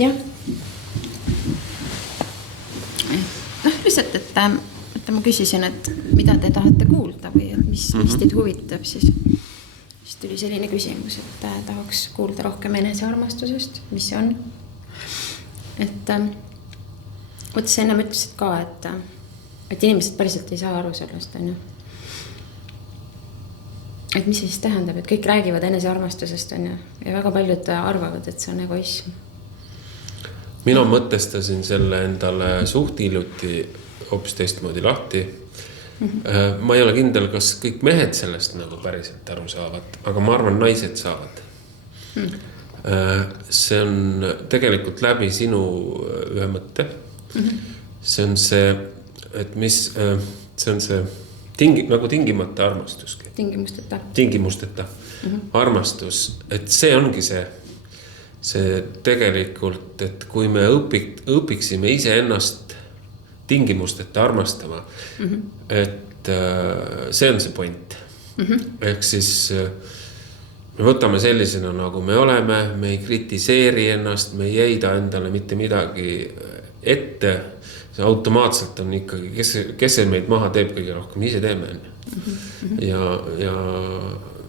jah. Lihtsalt, et ma küsisin, et mida te tahate kuulda või et mis teid huvitab, siis tuli selline küsimus, et tahaks kuulda rohkem enesearmastusest, mis see on. Et sa enne ütlesid ka, et inimesed päriselt ei saa aru sellest, on ju. Et mis see siis tähendab, et kõik räägivad enesearmastusest, on ju, ja väga paljud arvavad, et see on egoism. Mina mõtestasin selle endale suht hiljuti hoopis teistmoodi lahti. Ma ei ole kindel, kas kõik mehed sellest nagu päriselt aru saavad, aga ma arvan, naised saavad. See on tegelikult läbi sinu ühe mõtte. See on see, et see on see nagu tingimata armastuski. Tingimusteta armastus, et see ongi see tegelikult, et kui me õpiksime ise ennast tingimusteta armastama, et see on see point. Ehk siis me võtame sellisena, nagu me oleme, me ei kritiseeri ennast, me ei heida endale mitte midagi ette. See automaatselt on ikkagi, kes see meid maha teeb kõige rohkem, ise teeme. Ja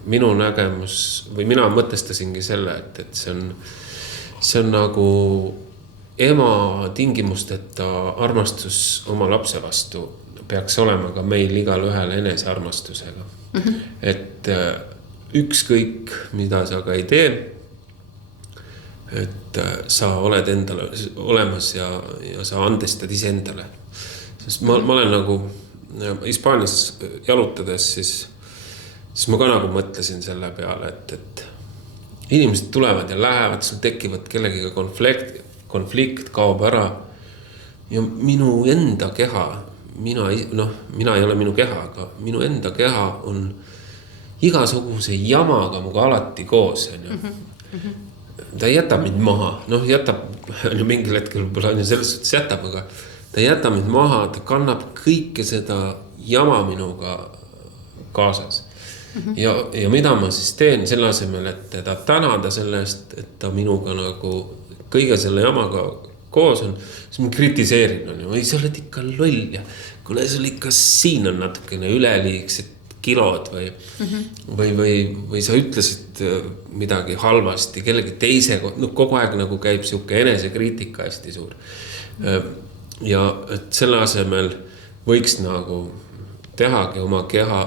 minu nägemus, või mina mõtestasingi selle, et see on nagu ema tingimusteta armastus oma lapse vastu peaks olema ka meil igal ühel enesearmastusega. Et ükskõik, mida sa ka ei tee, et sa oled endale olemas ja sa andestad ise endale. Sest ma olen nagu Hispaanias jalutades, siis ma ka nagu mõtlesin selle peale, et inimesed tulevad ja lähevad, sul tekivad kellegiga konflikt kaob ära ja minu enda keha, mina ei ole minu keha, aga minu enda keha on igasuguse jamaga muga alati koos. Ta ei jäta mind maha, jätab mingil hetkel selles suhtes jätab, aga ta ei jäta mind maha, ta kannab kõike seda jama minuga kaasas. Ja mida ma siis teen selle asemel, et teda tänada selle eest, et ta minuga nagu kõige selle jamaga koos on, siis ma kritiseerin, või sa oled ikka loll ja kuule, sul ikka siin on natukene üleliigsed kilod või sa ütlesid midagi halvasti kellegi teise, kogu aeg nagu käib siuke enesekriitika hästi suur. Ja et selle asemel võiks nagu tehagi oma keha,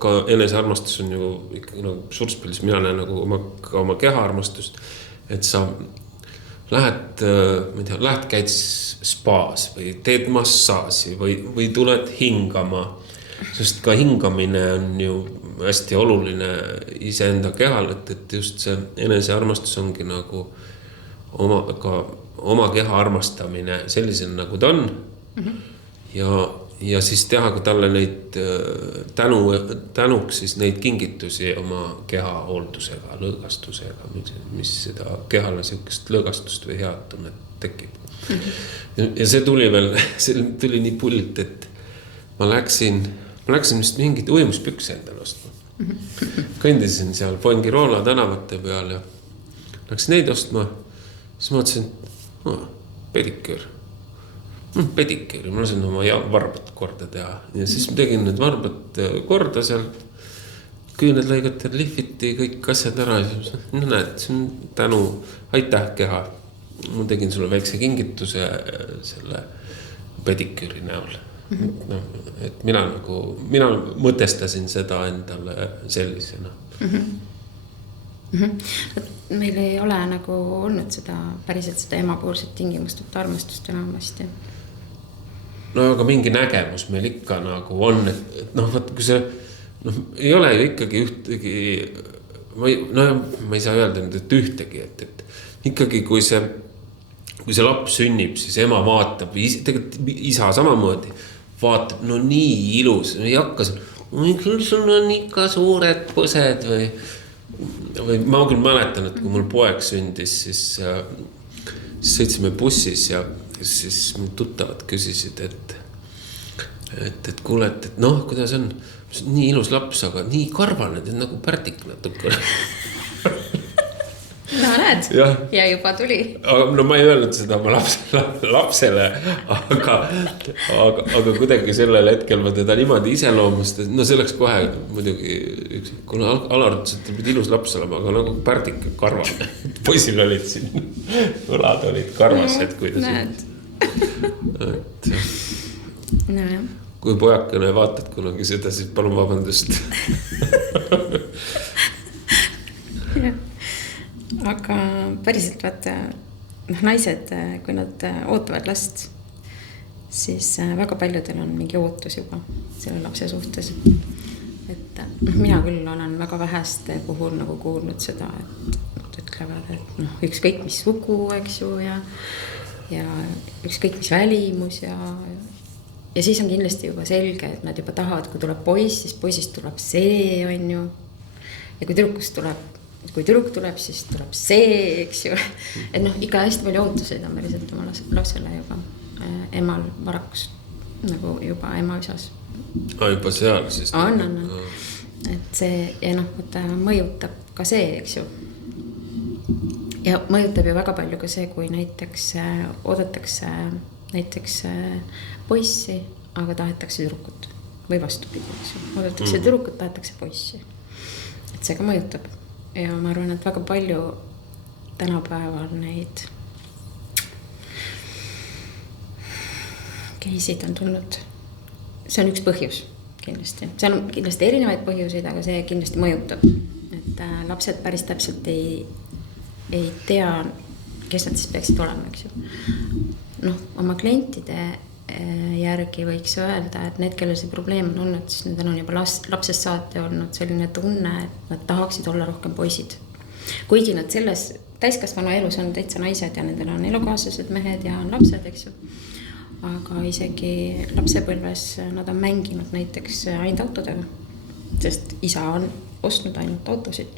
ka enesearmastus on ju ikka nagu surspillis, mina näen nagu oma keha armastust, et sa lähed käid spaas või teed massaasi või tuled hingama, sest ka hingamine on ju hästi oluline iseenda kehal, et just see enesearmastus ongi nagu oma keha armastamine sellisena nagu ta on ja siis teha ka talle neid tänuks siis neid kingitusi oma keha hooldusega, lõõgastusega, mis seda kehale siukest lõõgastust või head tunnet tekib. Ja see tuli nii pullilt, et ma läksin vist mingid uimuspükse endale ostma. Kõndisin seal Fuengirola tänavate peal ja läksin neid ostma, siis ma mõtlesin, pediküür, ma lasin oma varbad korda teha ja siis ma tegin need varbad korda seal, küüned lõigati, lihviti kõik asjad ära ja siis näed, see on tänu, aitäh keha, ma tegin sulle väikse kingituse selle pediküüri näol. Et mina mõtestasin seda endale sellisena. Meil ei ole nagu olnud päriselt seda emapoolset tingimustut armastust enamasti. No aga mingi nägemus meil ikka nagu on, et vaat kui see ei ole ju ikkagi ühtegi, ma ei saa öelda nüüd, et ühtegi, et ikkagi kui see laps sünnib, siis ema vaatab, tegelikult isa samamoodi vaatab, nii ilus, ei hakka sul on ikka suured põsed või ma küll mäletan, et kui mul poeg sündis, siis sõitsime bussis ja siis tuttavad küsisid, et kuule, et kuidas on, nii ilus laps, aga nii karvane, et nagu pärdik natuke. no näed ja juba tuli. No ma ei öelnud seda oma lapsele, aga kuidagi sellel hetkel ma teda niimoodi iseloomustasin. No see oleks kohe muidugi kuna Alar ütles, et pidi ilus laps olema, aga nagu pärdik karvane. Poisil olid siin, õlad olid karvased, kui ta no jah. Kui pojakene vaatad kunagi seda, siis palun vabandust. Aga päriselt vaata, naised, kui nad ootavad last, siis väga paljudel on mingi ootus juba selle lapse suhtes. Et mina küll olen väga väheste puhul nagu kuulnud seda, et nad ütlevad, et ükskõik mis sugu, eks ju, ja ükskõik mis välimus ja siis on kindlasti juba selge, et nad juba tahavad, kui tuleb poiss, siis poisist tuleb see, on ju. Ja kui tüdruk tuleb, siis tuleb see, eks ju. Et ikka hästi palju ootuseid on päriselt oma lapsele juba emal varakus, nagu juba ema isas. Juba seal siis? On. Et see, ja võtta mõjutab ka see, eks ju. Ja mõjutab ju väga palju ka see, kui näiteks oodatakse näiteks poissi, aga tahetakse tüdrukut. Või vastupidi, eks ju. Oodatakse tüdrukut, tahetakse poissi. Et see ka mõjutab. Ja ma arvan, et väga palju tänapäeval neid keisid on tulnud. See on üks põhjus kindlasti. See on kindlasti erinevaid põhjuseid, aga see kindlasti mõjutab. Et lapsed päris täpselt ei tea, kes nad siis peaksid olema, eks ju. Oma klientide järgi võiks öelda, et need, kellel see probleem on olnud, siis nendel on juba lapsest saati olnud selline tunne, et nad tahaksid olla rohkem poisid. Kuigi nad selles täiskasvanu elus on täitsa naised ja nendel on elukaaslased mehed ja on lapsed, eks ju. Aga isegi lapsepõlves nad on mänginud näiteks ainult autodega, sest isa on ostnud ainult autosid.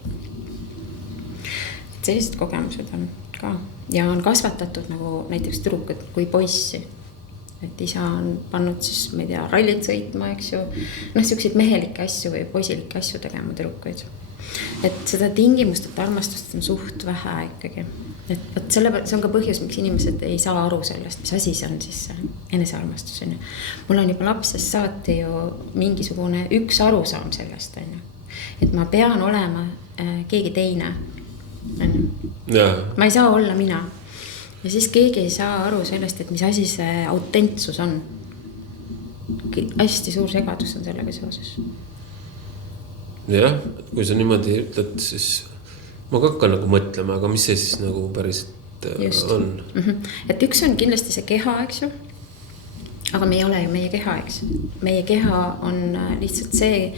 Et sellised kogemused on ka ja on kasvatatud nagu näiteks tüdrukut kui poissi. Et isa on pannud siis, ma ei tea, rallit sõitma, eks ju. Selliseid mehelikke asju või poisilikke asju tegema tüdrukuid. Et seda tingimust, et armastust on suht vähe ikkagi. Et see on ka põhjus, miks inimesed ei saa aru sellest, mis asi see on siis enesearmastus. Mul on juba lapsest saati ju mingisugune üks arusaam sellest. Et ma pean olema keegi teine. Ma ei saa olla mina. Ja siis keegi ei saa aru sellest, et mis asi see autentsus on. Hästi suur segadus on sellega seoses. Jah, kui sa niimoodi ütled, siis ma ka hakkan nagu mõtlema, aga mis see siis nagu päriselt on? Et üks on kindlasti see keha, eks ju. Aga me ei ole ju meie keha, eks. Meie keha on lihtsalt see,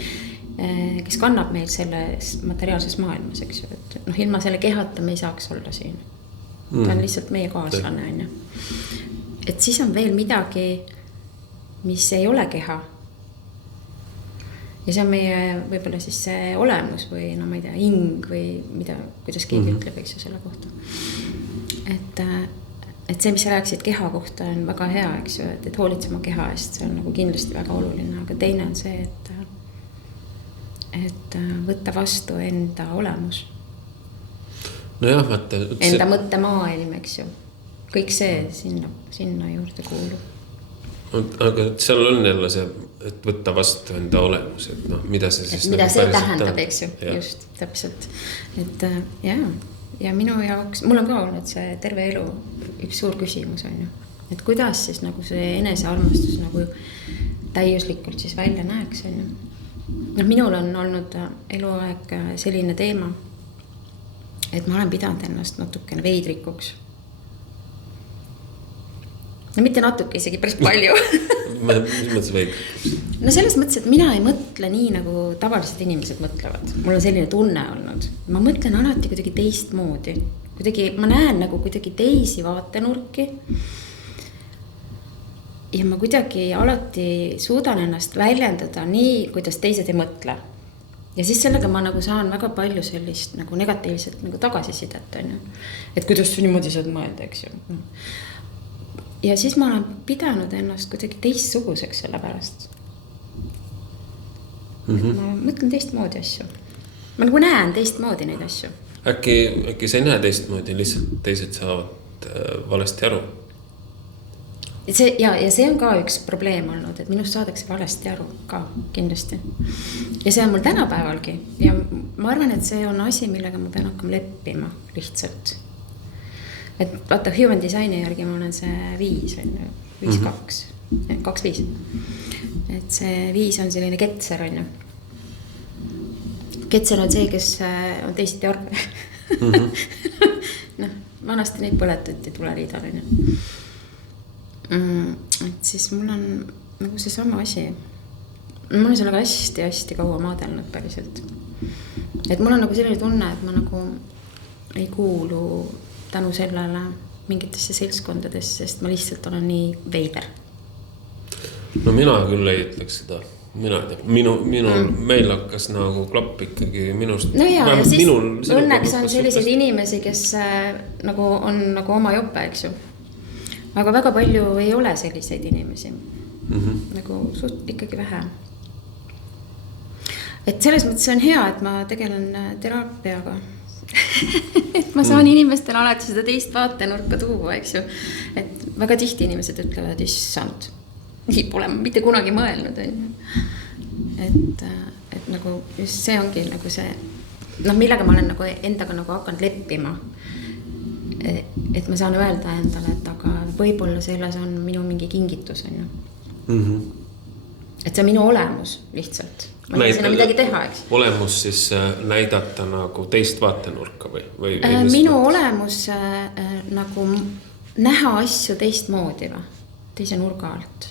kes kannab meil selles materiaalses maailmas, eks ju. Et, ilma selle kehata me ei saaks olla siin. Ta on lihtsalt meie kaaslane, on ju. Et siis on veel midagi, mis ei ole keha. Ja see on meie võib-olla siis see olemus või ma ei tea, hing või mida, kuidas keegi ütleb, eks ju selle kohta. Et see, mis sa rääkisid keha kohta on väga hea, eks ju, et hoolitsema keha eest, see on nagu kindlasti väga oluline, aga teine on see, et võtta vastu enda olemus. No jah, vaata. Enda mõttemaailm, eks ju. Kõik see sinna juurde kuulub. Aga seal on jälle see, et võtta vastu enda olemus, et mida see siis mida see tähendab, eks ju, just, täpselt. Et ja minu jaoks, mul on ka olnud see terve elu üks suur küsimus, on ju. Et kuidas siis nagu see enesearmastus nagu täiuslikult siis välja näeks, on ju. Minul on olnud eluaeg selline teema, et ma olen pidanud ennast natukene veidrikuks. Mitte natuke, isegi päris palju. Mis mõttes veidrikuks? Selles mõttes, et mina ei mõtle nii, nagu tavalised inimesed mõtlevad. Mul on selline tunne olnud. Ma mõtlen alati kuidagi teistmoodi. Ma näen nagu kuidagi teisi vaatenurki. Ja ma kuidagi alati suudan ennast väljendada nii, kuidas teised ei mõtle. Ja siis sellega ma nagu saan väga palju sellist nagu negatiivset nagu tagasisidet, on ju. Et kuidas sa niimoodi saad mõelda, eks ju. Ja siis ma olen pidanud ennast kuidagi teistsuguseks selle pärast. Ma mõtlen teistmoodi asju. Ma nagu näen teistmoodi neid asju. äkki sa ei näe teistmoodi, lihtsalt teised saavad valesti aru. Ja see on ka üks probleem olnud, et minust saadakse valesti aru ka kindlasti. Ja see on mul tänapäevalgi ja ma arvan, et see on asi, millega ma pean hakkama leppima lihtsalt. Et vaata, human designi järgi ma olen see 5, 5-2, 2-5. Et see 5 on selline ketser, on ju. Ketser on see, kes on teisiti arve. Noh, vanasti neid põletati tuleliidal, on ju. Et siis mul on nagu see sama asi. Mul on sellega hästi kaua maadelnud päriselt. Et mul on nagu selline tunne, et ma nagu ei kuulu tänu sellele mingitesse seltskondadesse, sest ma lihtsalt olen nii veider. No mina küll ei ütleks seda. Minul meil hakkas nagu klapp ikkagi minust. No ja siis õnneks on selliseid inimesi, kes nagu on nagu oma jope, eks ju. Aga väga palju ei ole selliseid inimesi. Nagu suht ikkagi vähe. Et selles mõttes on hea, et ma tegelen teraapiaga. Et ma saan inimestele alati seda teist vaatenurka tuua, eks ju. Et väga tihti inimesed ütlevad, issand, nii pole ma mitte kunagi mõelnud. Et nagu just see ongi nagu see, no millega ma olen nagu endaga nagu hakanud leppima. Et ma saan öelda endale, et aga võib-olla selles on minu mingi kingitus, on ju. Et see on minu olemus lihtsalt. Ma ei saa midagi teha, eks. Olemus siis näidata nagu teist vaatenurka või minu olemus nagu näha asju teistmoodi või, teise nurga alt.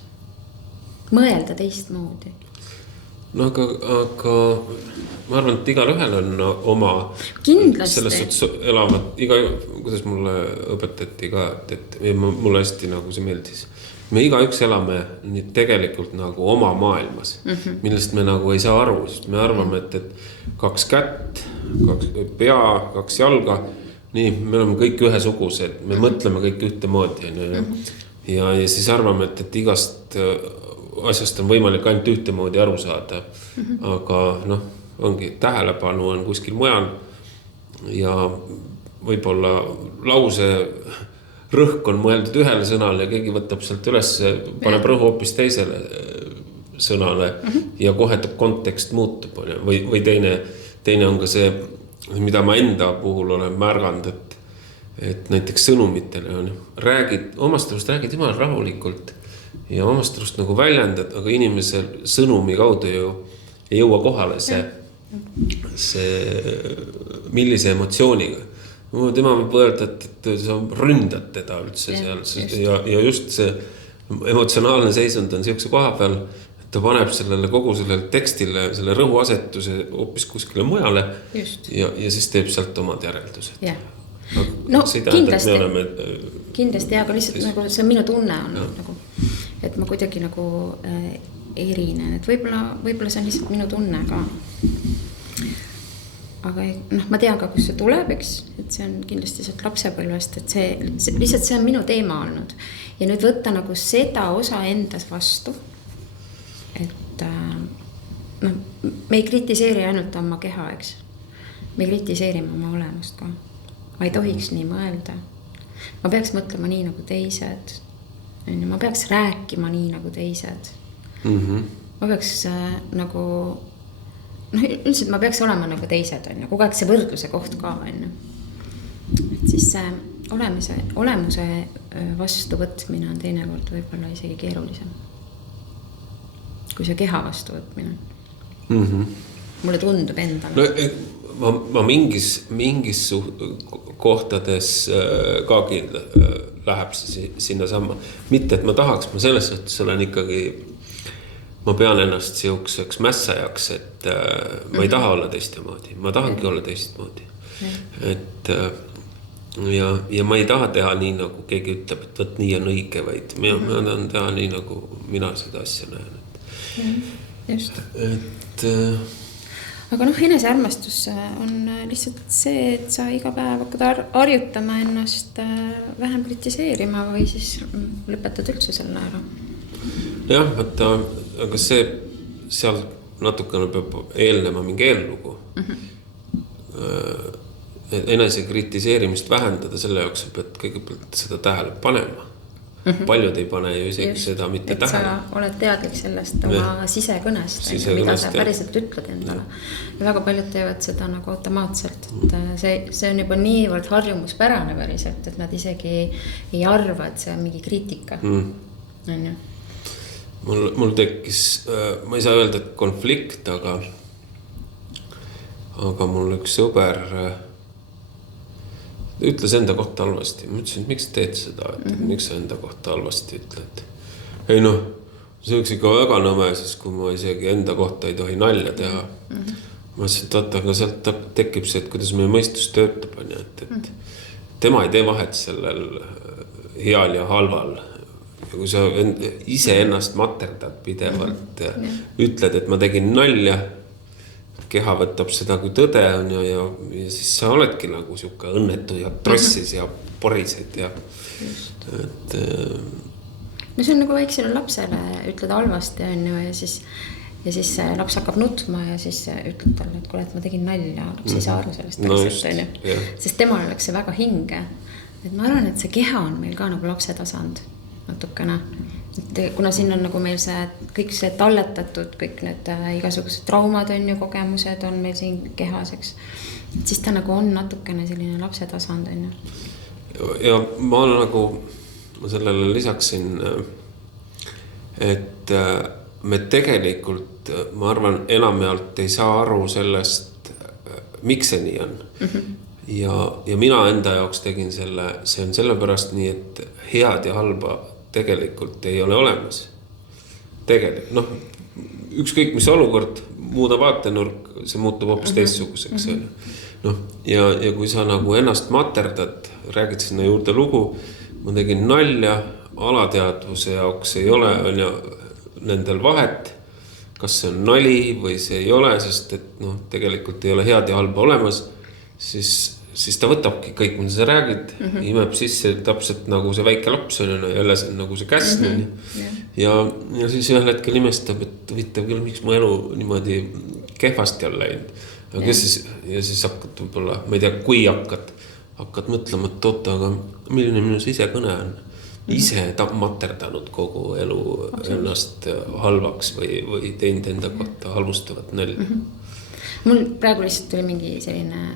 Mõelda teistmoodi. No aga ma arvan, et igal ühel on oma kindlasti. Selles suhtes elavad, kuidas mulle õpetati ka, et mulle hästi nagu see meeldis. Me igaüks elame nüüd tegelikult nagu oma maailmas, millest me nagu ei saa aru, sest me arvame, et 2 kätt, 2 pea, 2 jalga, nii, me oleme kõik ühesugused, me mõtleme kõik ühtemoodi. Ja siis arvame, et igast asjast on võimalik ainult ühtemoodi aru saada, aga noh, ongi tähelepanu on kuskil mujal ja võib-olla lause rõhk on mõeldud ühele sõnale ja keegi võtab sealt üles, paneb rõhu hoopis teisele sõnale ja kohe kontekst muutub. Või teine on ka see, mida ma enda puhul olen märganud, et näiteks sõnumitele on omastarust räägid jumal rahulikult ja omastarust nagu väljendad, aga inimesel sõnumi kaudu ju ei jõua kohale see millise emotsiooniga. Tema võib öelda, et sa ründad teda üldse seal ja just see emotsionaalne seisund on siukse koha peal, et ta paneb sellele kogu sellele tekstile selle rõhuasetuse hoopis kuskile mujale ja siis teeb sealt omad järeldused. No kindlasti, aga lihtsalt nagu see on minu tunne on nagu, et ma kuidagi nagu erinen, et võib-olla see on lihtsalt minu tunne ka. Aga noh, ma tean ka, kus see tuleb, eks, et see on kindlasti sealt lapsepõlvest, et lihtsalt see on minu teema olnud. Ja nüüd võtta nagu seda osa endas vastu, et me ei kritiseeri ainult oma keha, eks. Me kritiseerime oma olemust ka. Ma ei tohiks nii mõelda. Ma peaks mõtlema nii nagu teised. Ma peaks rääkima nii nagu teised. Ma peaks nagu üldiselt ma peaks olema nagu teised, on ju, kogu aeg see võrdluse koht ka, on ju. Et siis see olemuse vastu võtmine on teinekord võib-olla isegi keerulisem. Kui see keha vastu võtmine. Mulle tundub endale. No, ma mingis kohtades ka läheb sinna samma. Mitte, et ma tahaks, ma selles suhtes olen ikkagi ma pean ennast siukseks mässajaks, et ma ei taha olla teistmoodi. Ma tahangi olla teistmoodi. Et ja ma ei taha teha nii, nagu keegi ütleb, et võt nii on õige, vaid ma tahan teha nii, nagu mina seda asja näen. Just. Aga enesearmastus on lihtsalt see, et sa iga päev hakkad harjutama ennast vähem kritiseerima või siis lõpetad üldse selle ära. Jah, aga seal natukene peab eelnema mingi eellugu. enese kritiseerimist vähendada, selle jaoks sa pead kõigepealt seda tähele panema. Paljud ei pane ju isegi seda mitte tähele. Sa oled teadlik sellest oma sisekõnest, mida sa päriselt ütled endale. Ja väga paljud teevad seda nagu automaatselt. Et see on juba niivõrd harjumuspärane päriselt, et nad isegi ei arva, et see on mingi kriitika. On ju? Mul tekkis, ma ei saa öelda, et konflikt, aga mul üks sõber ütles enda kohta halvasti. Ma ütlesin, et miks teed seda, et miks sa enda kohta halvasti ütled. Ei noh, see oleks ikka väga nõme, siis kui ma isegi enda kohta ei tohi nalja teha. Ma ütlesin, et vaata, aga sealt tekib see, et kuidas meie mõistus töötab, et tema ei tee vahet sellel heal ja halval. Ja kui sa ise ennast materdad pidevalt, ütled, et ma tegin nalja, keha võtab seda kui tõde on ja siis sa oledki nagu siuke õnnetu ja trossis ja porised ja et no see on nagu väiksele lapsele ütled halvasti on ju ja siis laps hakkab nutma ja siis ütled talle, et kuule, et ma tegin nalja, laps ei saa aru sellest päriselt on ju, sest temal oleks see väga hinge, et ma arvan, et see keha on meil ka nagu lapse tasand natukene. Et kuna siin on nagu meil kõik see talletatud, kõik need igasugused traumad on ju, kogemused on meil siin kehas, eks. Siis ta nagu on natukene selline lapse tasand on ju. Ja ma sellele lisaksin, et me tegelikult, ma arvan, enamjaolt ei saa aru sellest, miks see nii on. Ja mina enda jaoks tegin see on sellepärast nii, et head ja halba tegelikult ei ole olemas. Tegelikult, ükskõik mis olukord, muuda vaatenurk, see muutub hoopis teistsuguseks. Ja kui sa nagu ennast materdad, räägid sinna juurde lugu, ma tegin nalja, alateadvuse jaoks ei ole nendel vahet, kas see on nali või see ei ole, sest et tegelikult ei ole head ja halba olemas, siis ta võtabki kõik, mida sa räägid, imeb sisse täpselt nagu see väike laps on jälle see, nagu see käsn on. Ja siis ühel hetkel imestab, et huvitav küll, miks mu elu niimoodi kehvasti on läinud. Ja siis hakkad võib-olla, ma ei tea, kui hakkad mõtlema, et oota, aga milline minu sisekõne on. Ise materdanud kogu elu ennast halvaks või teinud enda kohta halvustavat nälja. Mul praegu lihtsalt tuli mingi selline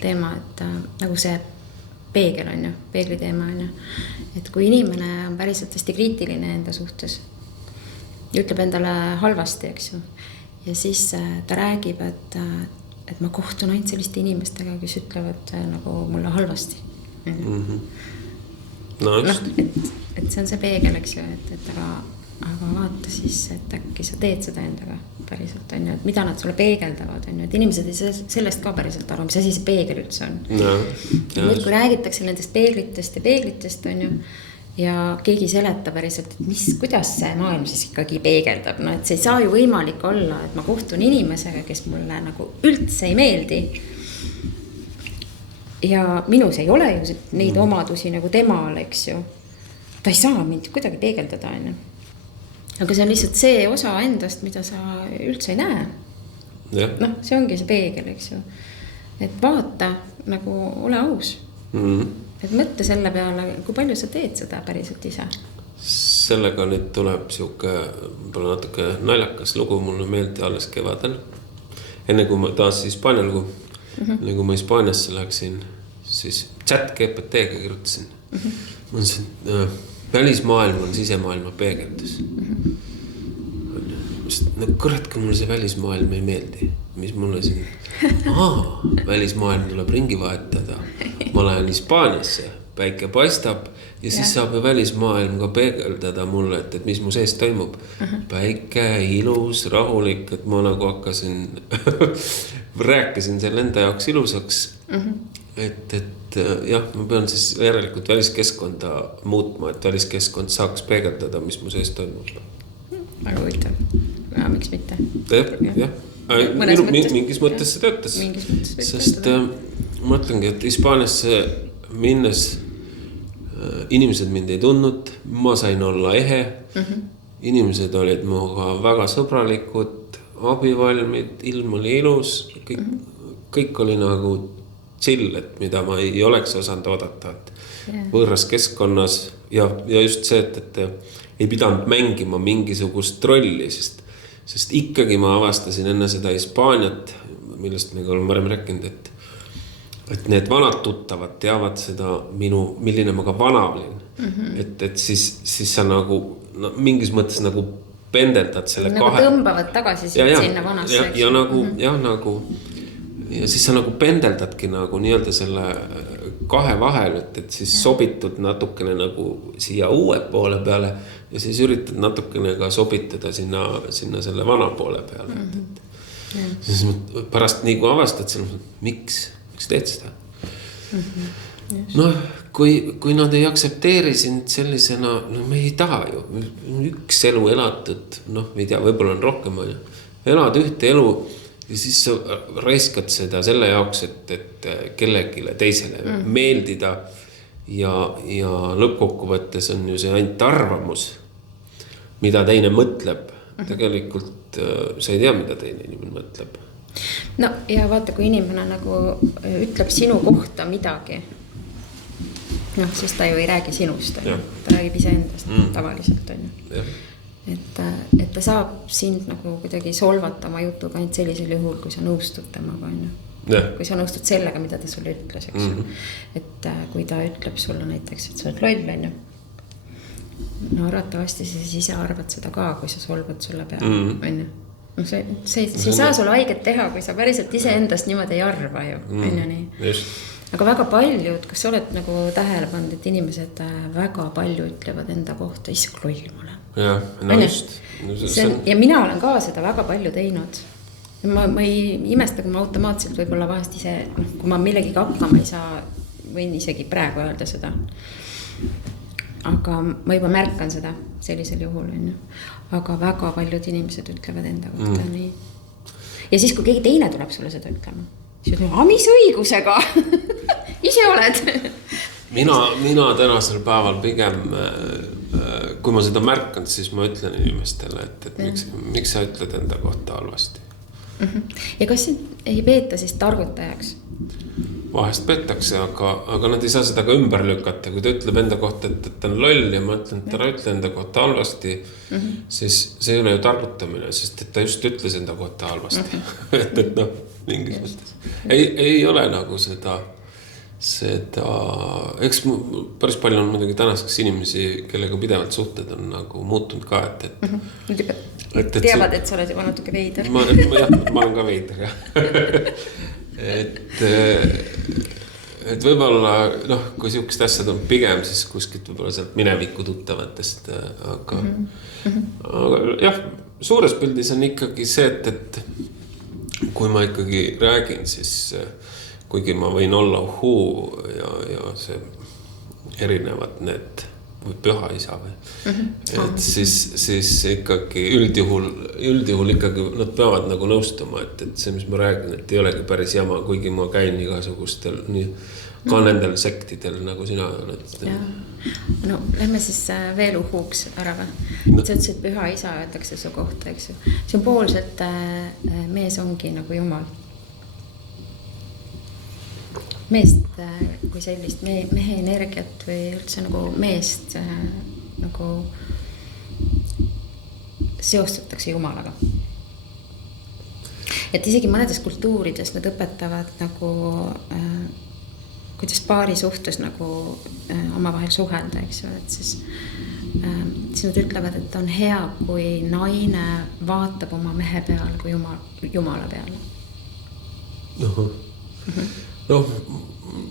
teema, et nagu see peegel on ju, peegli teema on ju. Et kui inimene on päriselt hästi kriitiline enda suhtes ja ütleb endale halvasti, eks ju. Ja siis ta räägib, et ma kohtun ainult selliste inimestega, kes ütlevad nagu mulle halvasti. No just. Et see on see peegel, eks ju, et aga vaata siis, et äkki sa teed seda endaga päriselt on ju, et mida nad sulle peegeldavad on ju, et inimesed ei sellest ka päriselt aru, mis asi see peegel üldse on. Nüüd kui räägitakse nendest peeglitest on ju ja keegi seleta päriselt, et kuidas see maailm siis ikkagi peegeldab, et see ei saa ju võimalik olla, et ma kohtun inimesega, kes mulle nagu üldse ei meeldi ja minus ei ole ju neid omadusi nagu temal, eks ju, ta ei saa mind kuidagi peegeldada on ju. Aga see on lihtsalt see osa endast, mida sa üldse ei näe. See ongi see peegel, eks ju. Et vaata, nagu ole aus. Et mõtle selle peale, kui palju sa teed seda päriselt ise. Sellega nüüd tuleb siuke natuke naljakas lugu, mulle meeldi alles kevadel. Enne kui ma taas Hispaanial, enne kui ma Hispaaniasse läksin, siis chat GPT-ga kirjutasin. Ma mõtlesin, välismaailm on sisemaailma peegeldus. Kurat, kui mulle see välismaailm ei meeldi, mis mulle siin välismaailm tuleb ringi vahetada. Ma lähen Hispaaniasse, päike paistab ja siis saab ju välismaailm ka peegeldada mulle, et mis mu sees toimub. Päike, ilus, rahulik, et ma nagu hakkasin rääkisin selle enda jaoks ilusaks. Et jah, ma pean siis järelikult väliskeskkonda muutma, et väliskeskkond saaks peegeldada, mis mu sees toimub. Väga huvitav. Ja miks mitte? Jah. Mingis mõttes see töötas. Sest ma ütlengi, et Hispaaniasse minnes inimesed mind ei tundnud, ma sain olla ehe. Inimesed olid minuga väga sõbralikud, abivalmid, ilm oli ilus, kõik oli nagu chill, et mida ma ei oleks osanud oodata, et võõras keskkonnas ja just see, et ei pidanud mängima mingisugust rolli, sest ikkagi ma avastasin enne seda Hispaaniat, millest me oleme varem rääkinud, et need vanad tuttavad teavad seda milline ma ka vana olin. Et siis sa nagu mingis mõttes nagu pendeldad selle nagu tõmbavad tagasi sinna vanasse. Ja siis sa nagu pendeldadki nagu nii-öelda selle kahe vahel, et siis sobitud natukene nagu siia uue poole peale ja siis üritad natukene ka sobitada sinna selle vana poole peale. Siis pärast nii kui avastad selle, miks teed seda? Kui nad ei aktsepteeri sind sellisena, me ei taha ju, üks elu elatud, me ei tea, võib-olla on rohkem, elad ühte elu ja siis sa raiskad seda selle jaoks, et kellegile teisele meeldida ja lõppkokkuvõttes on ju see ainult arvamus, mida teine mõtleb. Tegelikult sa ei tea, mida teine inimene mõtleb. No ja vaata, kui inimene nagu ütleb sinu kohta midagi, siis ta ju ei räägi sinust, ta räägib iseendast tavaliselt, on ju. Et ta saab sind nagu kuidagi solvata oma jutuga ainult sellisel juhul, kui sa nõustud temaga, on ju. Kui sa nõustud sellega, mida ta sulle ütles, eks. Et kui ta ütleb sulle näiteks, et sa oled loll, on ju. No arvatavasti sa siis ise arvad seda ka, kui sa solvad sulle peale, on ju. See ei saa sulle haiget teha, kui sa päriselt iseendast niimoodi ei arva ju, on ju nii. Aga väga paljud, kas sa oled nagu tähele pannud, et inimesed väga palju ütlevad enda kohta, issand loll mulle. Ja mina olen ka seda väga palju teinud. Ma ei imesta, kui ma automaatselt võib-olla vahest ise, kui ma millegiga hakkama ei saa, võin isegi praegu öelda seda. Aga ma juba märkan seda sellisel juhul, on ju. Aga väga paljud inimesed ütlevad enda kohta nii. Ja siis, kui keegi teine tuleb sulle seda ütlema, siis ütlema, mis õigusega? Ise oled. Mina tänasel päeval pigem, kui ma seda märkand, siis ma ütlen inimestele, et miks sa ütled enda kohta halvasti. Ja kas ei peeta siis targutajaks? Vahest peetakse, aga nad ei saa seda ka ümber lükata. Kui ta ütleb enda kohta, et ta on loll ja ma ütlen, et ta ütle enda kohta halvasti, siis see ei ole ju targutamine, sest et ta just ütles enda kohta halvasti. Et mingis mõttes. Ei ole nagu seda, eks päris palju on muidugi tänaseks inimesi, kellega pidevalt suhted on nagu muutunud ka, et teavad, et sa oled juba natuke veider. Ma olen ka veider, jah. Et võib-olla, kui siukest asjad on pigem, siis kuskilt võib-olla sealt mineviku tuttavatest, aga jah, suures pildis on ikkagi see, et kui ma ikkagi räägin, siis kuigi ma võin olla uhuu ja see erinevad need või püha isa või, et siis ikkagi üldjuhul ikkagi nad peavad nagu nõustuma, et see, mis ma räägin, et ei olegi päris jama, kuigi ma käin igasugustel ka nendel sektidel, nagu sina oled. No, lähme siis veel uhuuks ära või? Sa ütlesid, püha isa öeldakse su kohta, eks ju. Sümboolselt mees ongi nagu jumal. Meest kui sellist mehe energiat või üldse nagu meest nagu seostatakse jumalaga. Et isegi mõnedes kultuurides nad õpetavad nagu kuidas paari suhtes nagu omavahel suhelda, eks ju, et siis nad ütlevad, et on hea, kui naine vaatab oma mehe peale kui jumala peale.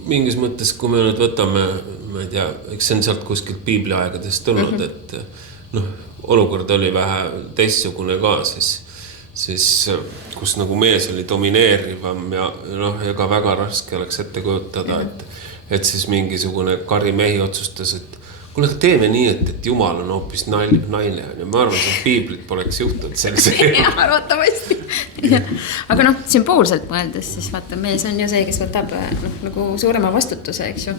Mingis mõttes, kui me nüüd võtame, ma ei tea, eks see on sealt kuskilt piibliaegadest tulnud, et olukord oli vähe teistsugune ka, siis kus nagu mees oli domineerivam ja ega väga raske oleks ette kujutada, et siis mingisugune karimehi otsustas, et kuule, teeme nii, et jumal on hoopis naine. Ja ma arvan, et piiblit poleks juhtunud sellise. Arvatavasti. Aga sümboolselt mõeldes, siis vaata, mees on ju see, kes võtab nagu suurema vastutuse, eks ju.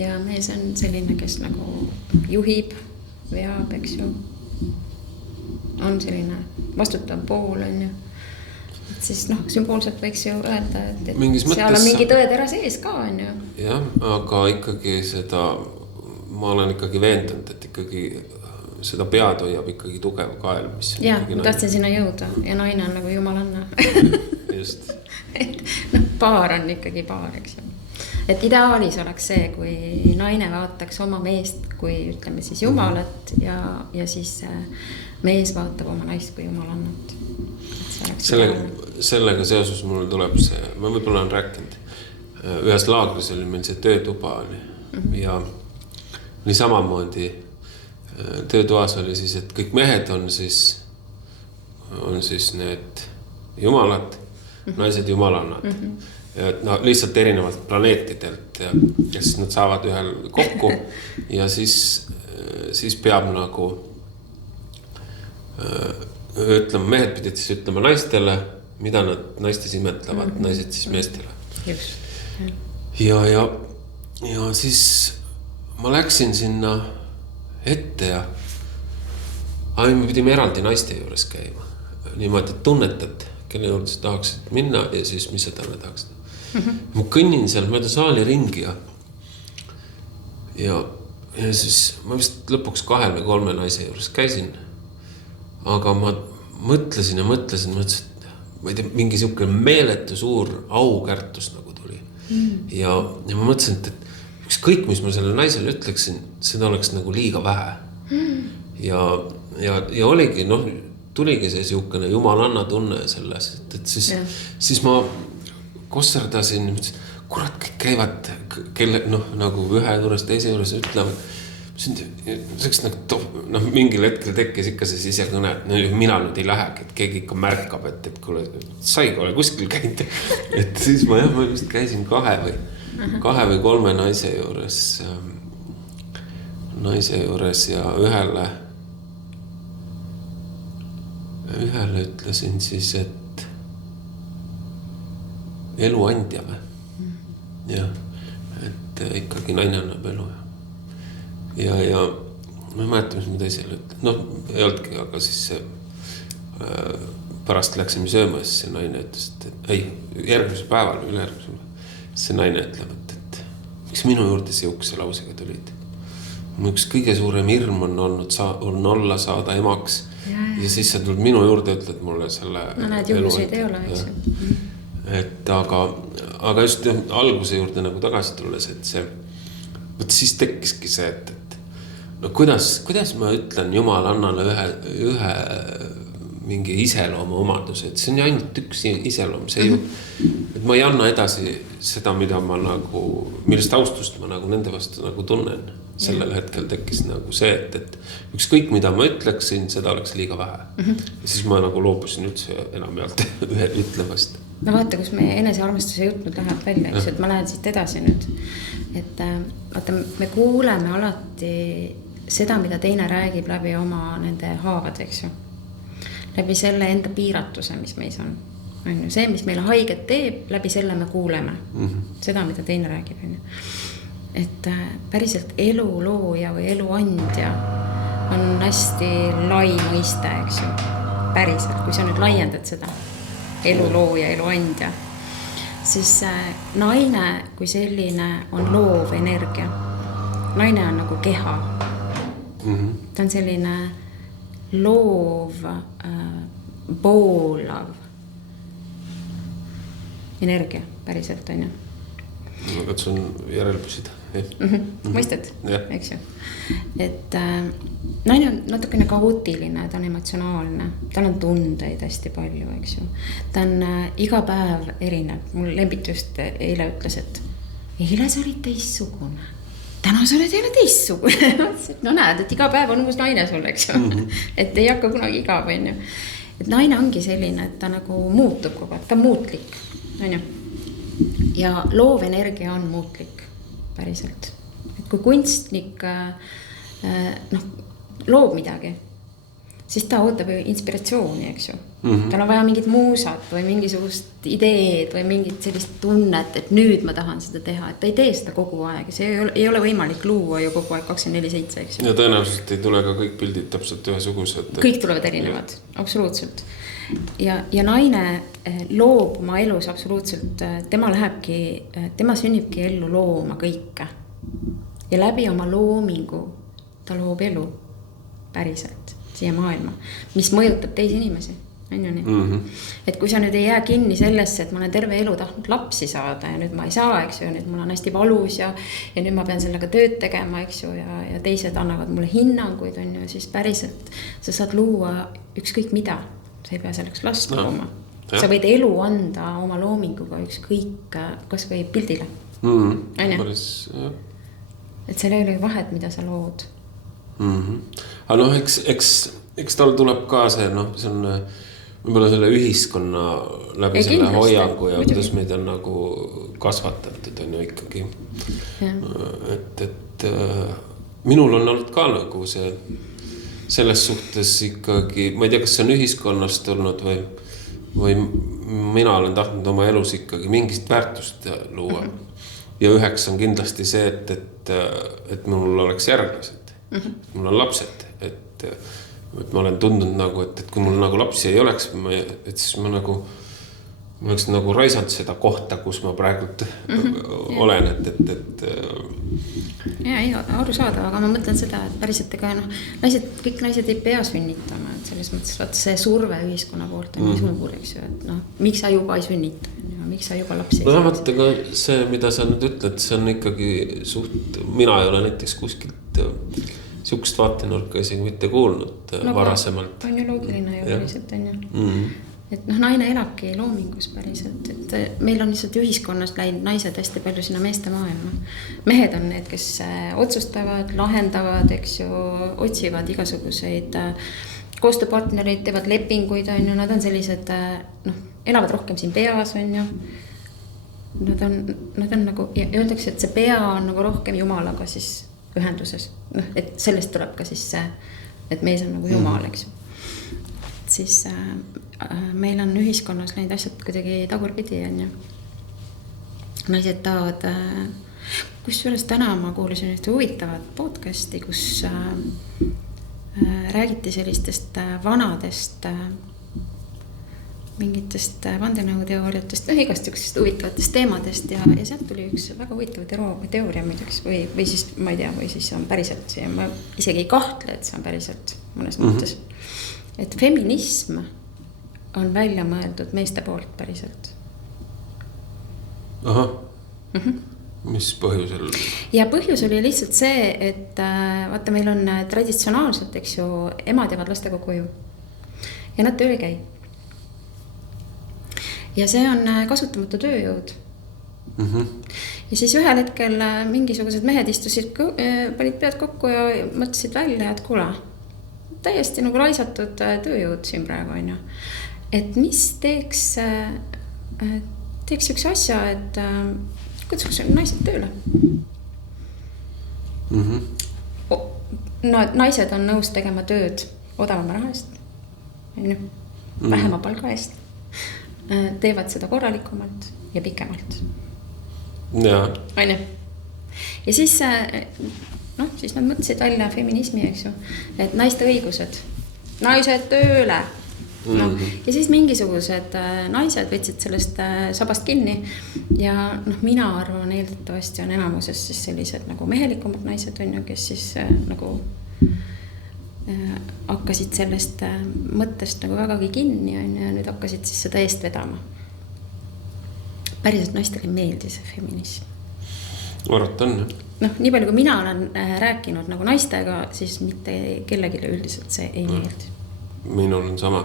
Ja mees on selline, kes nagu juhib, veab, eks ju. On selline vastutav pool, on ju. et siis noh, sümboolselt võiks ju öelda, et Mingis seal mõttes on mingi tõetera sees ka, on ju. Jah, aga ikkagi seda, ma olen ikkagi veendunud, et ikkagi seda pead hoiab ikkagi tugev kael, mis on Jah, ikkagi ma tahtsin sinna jõuda ja naine on nagu jumalanna. Just. Et noh, paar on ikkagi paar, eks ju. Et ideaalis oleks see, kui naine vaataks oma meest, kui ütleme siis jumalat ja siis mees vaatab oma naist kui jumalannat. Sellega seoses mul tuleb see, ma võib-olla olen rääkinud, ühes laagris oli meil see töötuba oli ja oli samamoodi töötoas oli siis, et kõik mehed on siis need jumalad, naised jumalannad. Ja no, lihtsalt erinevalt planeetidelt ja siis nad saavad ühel kokku ja siis peab nagu ütlema, mehed pidid siis ütlema naistele, mida nad naistes imetlevad, naised siis meestele. Just. Ja siis ma läksin sinna ette ja me pidime eraldi naiste juures käima. Niimoodi, et tunnetad, kelle juurde sa tahaksid minna ja siis mis sa talle tahaksid. Ma kõnnin seal mööda saali ringi ja siis ma vist lõpuks 2 või 3 naise juures käisin. Aga ma mõtlesin, et ma ei tea, mingi siuke meeletu suur aukärtus nagu tuli. Ja ma mõtlesin, et ükskõik, mis ma selle naisele ütleksin, seda oleks nagu liiga vähe. Ja oligi, noh, tuligi see siukene jumalanna tunne selles, et siis ma kosserdasin, kurat, kõik käivad, kelle, noh, nagu ühe juures, teise juures ütlevad. Mingil hetkel tekkis ikka see sisekõne, et no, mina nüüd ei lähegi, et keegi ikka märkab, et kuule, saigi ole kuskil käinud. Et siis ma vist käisin 2 või 3 naise juures ja ühele ütlesin siis, et eluandja või? Jah, et ikkagi naine annab elu. Ja ma ei mäleta, mis ma teisele ütlen. Noh, ei oldki, aga siis pärast läksime sööma, siis see naine ütles, et järgmisel päeval, ülejärgmisel see naine ütleb, et miks minu juurde siukse lausega tulid? Mu üks kõige suurem hirm on olla saada emaks ja siis sa tuled minu juurde, ütled mulle selle no näed, juhuseid ei ole, eks ju. Et aga just alguse juurde nagu tagasi tulles, et see, võt siis tekkiski see, et no kuidas ma ütlen jumalannale ühe mingi iseloomu omaduse, et see on ju ainult üks iseloom, see ju, et ma ei anna edasi seda, mida ma nagu, millest austust ma nagu nende vastu nagu tunnen. Sellel hetkel tekkis nagu see, et ükskõik, mida ma ütleksin, seda oleks liiga vähe. Ja siis ma nagu loobusin üldse enam jaalt ütlemast. No vaata, kus meie enesearmastuse jutt nüüd läheb välja, eks, et ma lähen siit edasi nüüd. Et vaata, me kuuleme alati seda, mida teine räägib läbi oma nende haavad, eks ju. Läbi selle enda piiratuse, mis meis on. See, mis meile haiget teeb, läbi selle me kuuleme. Seda, mida teine räägib. Et päriselt elulooja või eluandja on hästi lai mõiste, eks ju. Päriselt, kui sa nüüd laiendad seda elulooja, eluandja, siis naine kui selline on loov energia. Naine on nagu keha. Ta on selline loov, poolav energia päriselt on ju. Ma katsun järelpüsida. Mõistad, eks ju. Et naine on natukene kaootiline, ta on emotsionaalne, tal on tundeid hästi palju, eks ju. Ta on iga päev erinev. Mul lembit just eile ütles, et eile sa olid teissugune. Täna sa oled jälle teissugune. No näed, et iga päev on uus naine sul, eks ju. Et ei hakka kunagi igav, on ju. Et naine ongi selline, et ta nagu muutub kogu aeg, ta on muutlik, on ju. Ja loov energia on muutlik päriselt. Et kui kunstnik loob midagi, siis ta ootab ju inspiratsiooni, eks ju. tal on vaja mingit muusat või mingisugust ideed või mingit sellist tunnet, et nüüd ma tahan seda teha, et ta ei tee seda kogu aeg. See ei ole võimalik luua ju kogu aeg 24/7, eks ju. Ja tõenäoliselt ei tule ka kõik pildid täpselt ühesugused. Kõik tulevad erinevad, absoluutselt. Ja naine loob oma elus absoluutselt, tema sünnibki ellu looma kõike. Ja läbi oma loomingu ta loob elu päriselt siia maailma, mis mõjutab teisi inimesi. On ju nii? Et kui sa nüüd ei jää kinni sellesse, et ma olen terve elu tahtnud lapsi saada ja nüüd ma ei saa, eks ju, nüüd mul on hästi valus ja nüüd ma pean sellega tööd tegema, eks ju, ja teised annavad mulle hinnanguid, on ju, siis päriselt sa saad luua ükskõik mida. Sa ei pea selleks last looma. Sa võid elu anda oma loominguga ükskõik, kas või pildile. Et seal ei ole vahet, mida sa lood. Aga noh, eks tal tuleb ka see, see on võib-olla selle ühiskonna läbi ei, selle hoiangu ja kuidas meid on nagu kasvatatud on ju ikkagi. Et minul on olnud ka nagu see selles suhtes ikkagi, ma ei tea, kas see on ühiskonnast tulnud või mina olen tahtnud oma elus ikkagi mingist väärtust luua. Ja üheks on kindlasti see, et mul oleks järglased, mul on lapsed, et ma olen tundnud nagu, et kui mul nagu lapsi ei oleks, et siis ma oleks nagu raisanud seda kohta, kus ma praegult olen, et ja ei, aru saada, aga ma mõtlen seda, et päriselt ega kõik naised ei pea sünnitama, et selles mõttes see surve ühiskonna poolt on nii suur, eks ju, et miks sa juba ei sünnita, miks sa juba lapsi ei saa. Vähemalt ega see, mida sa nüüd ütled, see on ikkagi mina ei ole näiteks kuskilt sihukest vaatenurka isegi mitte kuulnud varasemalt. On ju loogiline ju päriselt, on ju. Et naine elabki loomingus päriselt, et meil on lihtsalt ühiskonnast läinud naised hästi palju sinna meeste maailma. Mehed on need, kes otsustavad, lahendavad, eks ju, otsivad igasuguseid koostööpartnereid, teevad lepinguid, on ju, nad on sellised, elavad rohkem siin peas, on ju. Nad on nagu, öeldakse, et see pea on nagu rohkem Jumalaga siis ühenduses. Et sellest tuleb ka siis see, et mees on nagu Jumal, eks ju. Siis meil on ühiskonnas läinud asjad kuidagi tagurpidi, on ju. Naised tahavad, kusjuures täna ma kuulasin ühte huvitavat podcasti, kus räägiti sellistest vanadest mingitest vandenõuteooriatest, igast üksteist huvitavatest teemadest ja sealt tuli üks väga huvitav teooria muideks või siis ma ei tea, või siis on päriselt ja ma isegi ei kahtle, et see on päriselt mõnes mõttes. Et feminism on välja mõeldud meeste poolt päriselt. Aha. Mis põhjusel? Ja põhjus oli lihtsalt see, et vaata, meil on traditsionaalselt, eks ju, emad jäävad lastega koju ja nad tööl ei käi. Ja see on kasutamatu tööjõud. Ja siis ühel hetkel mingisugused mehed istusid, panid pead kokku ja mõtlesid välja, et kuule, täiesti nagu raisatud tööjõud siin praegu, on ju. Et mis teeks üks asja, et kutsuks naised tööle. Naised on nõus tegema tööd odavama raha eest, vähema palga eest. Teevad seda korralikumalt ja pikemalt. Ja. On ju? Ja siis nad mõtlesid välja feminismi, eks ju, et naiste õigused, naised tööle. Ja siis mingisugused naised võtsid sellest sabast kinni ja mina arvan, eeldatavasti on enamuses siis sellised nagu mehelikumad naised on ju, kes siis nagu hakkasid sellest mõttest nagu vägagi kinni on ja nüüd hakkasid siis seda eest vedama. Päriselt naistele ei meeldi see feminism. Arvat on, jah? Nii palju kui mina olen rääkinud nagu naistega, siis mitte kellelegi üldiselt see ei meeldi. Minul on sama.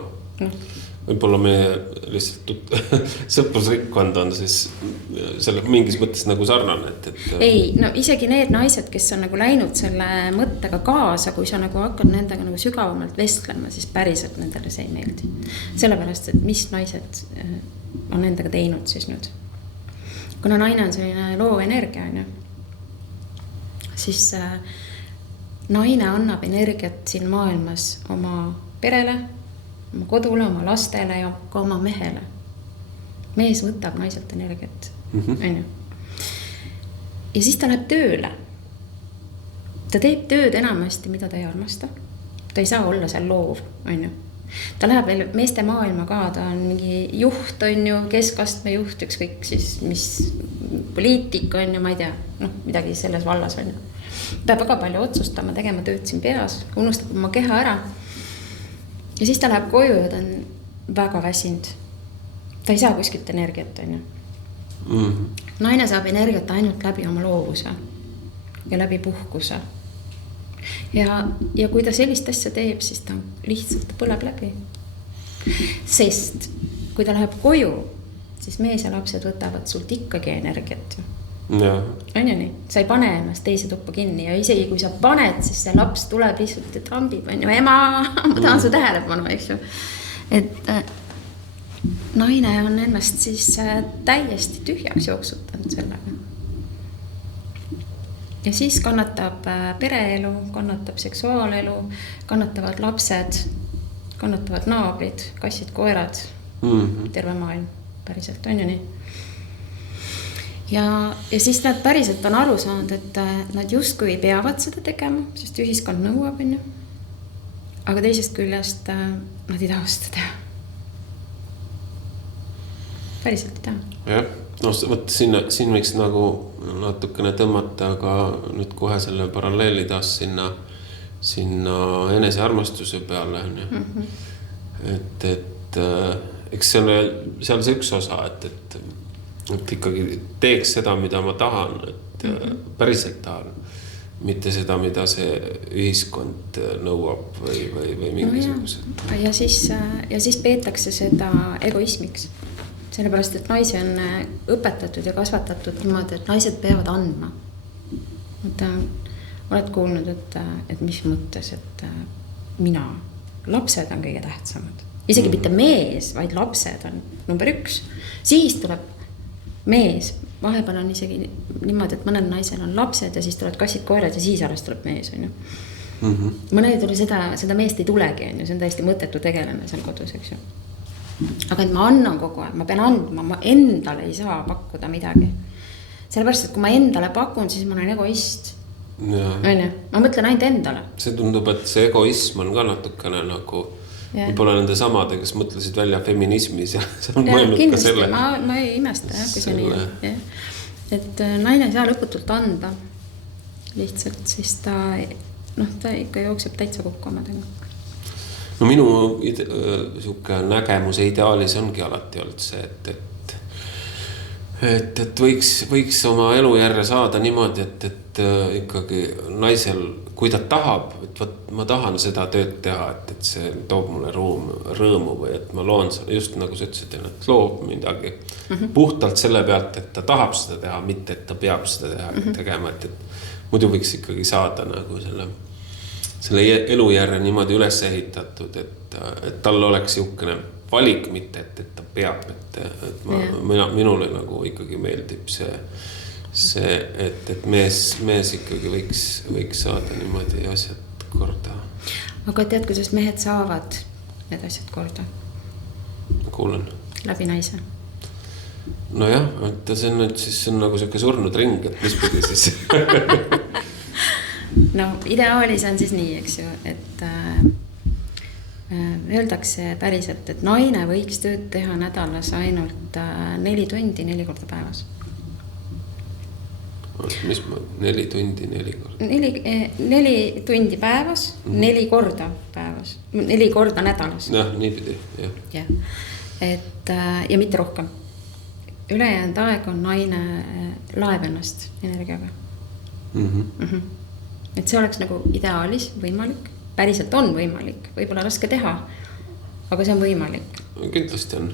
Võib-olla meie lihtsalt sõprusrikkond on siis selle mingis mõttes nagu sarnane. Ei, isegi need naised, kes on nagu läinud selle mõttega kaasa, kui sa nagu hakkad nendega nagu sügavamalt vestlema, siis päriselt nendele see ei meeldi. Sellepärast, et mis naised on nendega teinud siis nüüd. Kuna naine on selline loo energia, siis naine annab energiat siin maailmas oma perele, oma kodule, oma lastele ja ka oma mehele. Mees võtab naiselt energiat. On ju? Ja siis ta läheb tööle. Ta teeb tööd enamasti, mida ta ei armasta. Ta ei saa olla seal loov, on ju. Ta läheb veel meeste maailma ka, ta on mingi juht, on ju, keskastme juht, ükskõik siis, mis poliitik on ju, ma ei tea, midagi selles vallas on ju. Peab väga palju otsustama, tegema tööd siin peas, unustab oma keha ära. Ja siis ta läheb koju ja ta on väga väsinud. Ta ei saa kuskilt energiat, on ju. Naine saab energiat ainult läbi oma loovuse ja läbi puhkuse. Ja kui ta sellist asja teeb, siis ta lihtsalt põleb läbi. Sest kui ta läheb koju, siis mees ja lapsed võtavad sult ikkagi energiat. Ja. On ju nii? Sa ei pane ennast teise tuppa kinni ja isegi kui sa paned, siis see laps tuleb lihtsalt ja trambib, on ju, ema, ma tahan su tähelepanu, eks ju. Et naine on ennast siis täiesti tühjaks jooksutanud sellega. Ja siis kannatab pereelu, kannatab seksuaalelu, kannatavad lapsed, kannatavad naabrid, kassid, koerad, terve maailm päriselt, on ju nii. Ja siis nad päriselt on aru saanud, et nad justkui peavad seda tegema, sest ühiskond nõuab, on ju. Aga teisest küljest nad ei taha seda teha. Päriselt ei taha. Jah, no võtta siin võiks nagu natukene tõmmata, aga nüüd kohe selle paralleeli taas sinna enesearmastuse peale. Et eks seal see üks osa, et ikkagi teeks seda, mida ma tahan, et päriselt tahan, mitte seda, mida see ühiskond nõuab või mingisugused. Ja siis peetakse seda egoismiks. Sellepärast, et naisi on õpetatud ja kasvatatud niimoodi, et naised peavad andma. Oled kuulnud, et mis mõttes, et lapsed on kõige tähtsamad. Isegi mitte mees, vaid lapsed on number 1. Siis tuleb mees. Vahepeal on isegi niimoodi, et mõnel naisel on lapsed ja siis tulevad kassid, koerad ja siis alles tuleb mees. On ju. Mõnel tuli seda meest ei tulegi. On ju. See on täiesti mõttetu tegelane seal kodus, eks ju. Aga et ma annan kogu aeg, ma pean andma, ma endale ei saa pakkuda midagi. Sellepärast, et kui ma endale pakun, siis ma olen egoist. Ma mõtlen ainult endale. See tundub, et see egoism on ka natukene nagu võib-olla nende samade, kes mõtlesid välja feminismis ja see on mõelnud ka selle. Ma ei imesta, kui see nii on. Et naine ei saa lõputult anda lihtsalt, siis ta ikka jookseb täitsa kokku omadega. No minu nägemuse ideaalis ongi alati olnud see, et võiks oma elu järje saada niimoodi, et ikkagi naisel, kui ta tahab, et ma tahan seda tööd teha, et see toob mulle rõõmu või et ma loon just nagu sa ütlesid, et loob midagi puhtalt selle pealt, et ta tahab seda teha, mitte et ta peab seda tegema, et muidu võiks ikkagi saada nagu selle elujärje niimoodi üles ehitatud, et tal oleks jõukene valik, mitte et ta peab, et minule nagu ikkagi meeldib see, et mees ikkagi võiks saada niimoodi asjad korda. Aga tead, kuidas mehed saavad need asjad korda? Kuulen. Läbi naise. Nojah, et see on nüüd siis nagu selline surnud ring, et mis pidi siis... No, ideaalis on siis nii, eks ju, et öeldakse päriselt, et naine võiks tööd teha nädalas ainult 4 tundi 4 korda päevas. Mis ma, 4 tundi 4 korda? 4 tundi päevas, 4 korda päevas, 4 korda nädalas. Jah, nii pidi, jah. Et, ja mitte rohkem. Ülejäänud aeg on naine laeb ennast energiaga. Et see oleks nagu ideaalis võimalik, päriselt on võimalik, võib-olla raske teha, aga see on võimalik. Kindlasti on.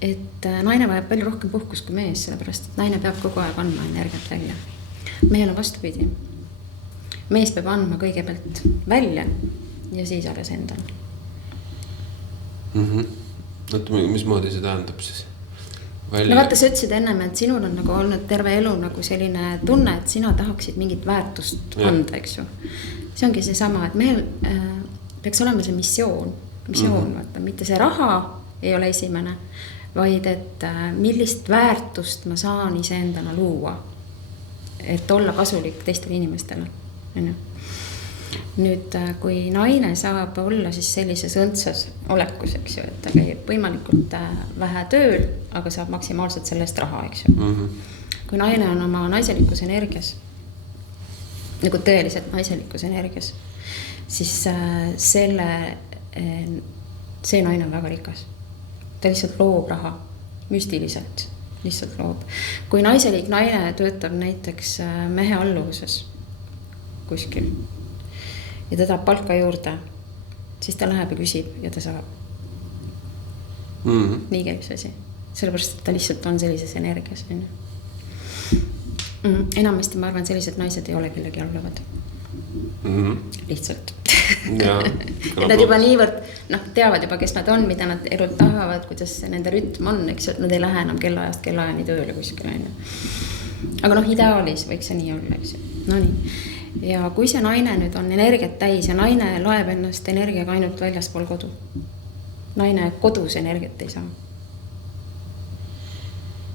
Et naine vajab palju rohkem puhkust kui mees, sellepärast, et naine peab kogu aeg andma energiat välja. Mehel on vastupidi. Mees peab andma kõigepealt välja ja siis alles endale. Mis moodi see tähendab siis? No vaata, sa ütlesid ennem, et sinul on nagu olnud terve elu nagu selline tunne, et sina tahaksid mingit väärtust anda, eks ju. See ongi see sama, et meil peaks olema see missioon, vaata, mitte see raha ei ole esimene, vaid et millist väärtust ma saan iseendana luua, et olla kasulik teistele inimestele. Nüüd, kui naine saab olla siis sellises õndsas olekus, eks ju, et ta käib võimalikult vähe tööl, aga saab maksimaalselt sellest raha, eks ju. Kui naine on oma naiselikus energias, nagu tõeliselt naiselikus energias, siis see naine on väga rikas. Ta lihtsalt loob raha, müstiliselt lihtsalt loob. Kui naiselik naine töötab näiteks mehe alluvuses kuskil ja ta tahab palka juurde, siis ta läheb ja küsib ja ta saab. Nii käib see asi. Sellepärast, et ta lihtsalt on sellises energias. Enamasti ma arvan, sellised naised ei ole kellegi alluvad. Lihtsalt. Nad juba niivõrd teavad juba, kes nad on, mida nad elult tahavad, kuidas nende rütm on, eks, et nad ei lähe enam kellaajast kellaajani tööle kuskil. Aga ideaalis võiks see nii olla, eks. No nii. Ja kui see naine nüüd on energiat täis ja naine laeb ennast energiaga ainult väljaspool kodu. Naine kodus energiat ei saa.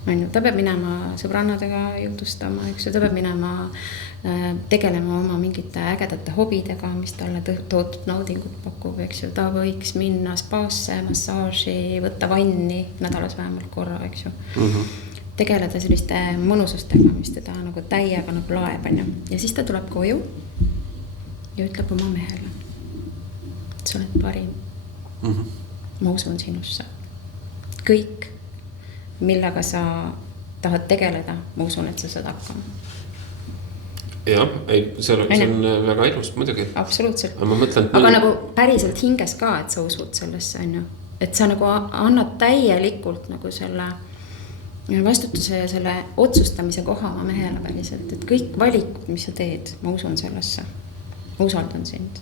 Ta peab minema sõbrannadega jutustama, eks, ta peab minema tegelema oma mingite ägedate hobidega, mis talle tootud naudingut pakub, eks ju. Ta võiks minna spaasse, massaaži, võtta vanni nädalas vähemalt korra, eks ju. Tegeleda selliste mõnusustega, mis teda nagu täiega nagu laeb. Ja siis ta tuleb koju ja ütleb oma mehele, et sa oled parim. Ma usun sinusse. Kõik, millega sa tahad tegeleda, ma usun, et sa saad hakkama. Jah, see on väga ilus, muidugi. Absoluutselt. Mõtlen, aga nagu päriselt hinges ka, et sa usud sellesse, et sa nagu annad täielikult nagu selle vastutuse ja selle otsustamise koha oma mehele päriselt, et kõik valikud, mis sa teed, ma usun sellesse, ma usaldan sind.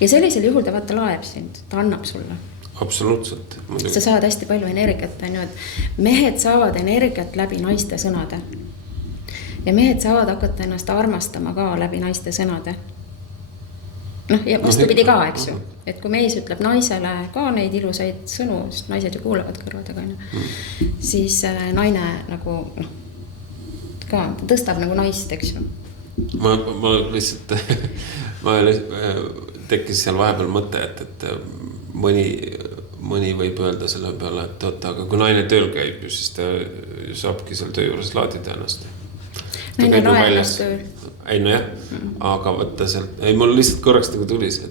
Ja sellisel juhul ta vaata laeb sind, ta annab sulle. Absoluutselt. Sa saad hästi palju energiat, et mehed saavad energiat läbi naiste sõnade. Ja mehed saavad hakata ennast armastama ka läbi naiste sõnade. Ja vastupidi ka, eks ju. Et kui mees ütleb naisele ka neid ilusaid sõnu, sest naised ju kuulavad kõrvadega, siis naine nagu ka tõstab nagu naist, eks ju. Ma lihtsalt tekkis seal vahepeal mõte, et mõni võib öelda selle peale, et aga kui naine tööl käib, siis ta saabki seal töö juures laadida ennast. Naine lae ennast tööl. Ei, no jah, aga võtta sealt, mul lihtsalt korraks nagu tuli see,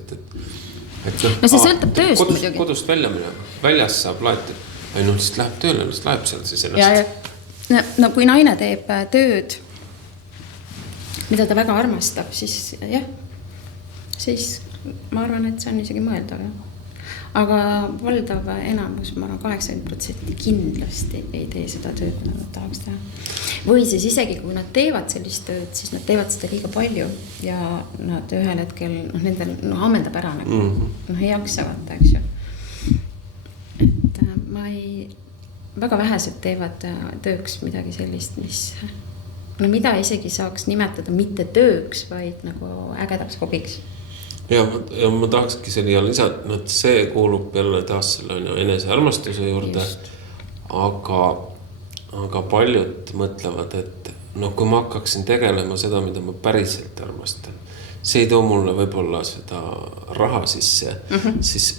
et no see sõltab tööst muidugi. Kodust välja minema, väljas saab laeti. Ei, siis läheb tööle, läheb seal siis ennast. No kui naine teeb tööd, mida ta väga armastab, siis jah, siis ma arvan, et see on isegi mõeldav. Aga valdav enamus, ma arvan, 80% kindlasti ei tee seda tööd, mida nad tahaks teha. Või siis isegi, kui nad teevad sellist tööd, siis nad teevad seda liiga palju ja nad ühel hetkel nendel ammendab ära nagu, ei jaksa vaata, eks ju. Et väga vähesed teevad tööks midagi sellist, mida isegi saaks nimetada mitte tööks, vaid nagu ägedaks hobiks. Ja ma tahakski selle lisada, et see kuulub jälle taas selle enesearmastuse juurde, aga paljud mõtlevad, et kui ma hakkaksin tegelema seda, mida ma päriselt armastan, see ei too mulle võib-olla seda raha sisse, siis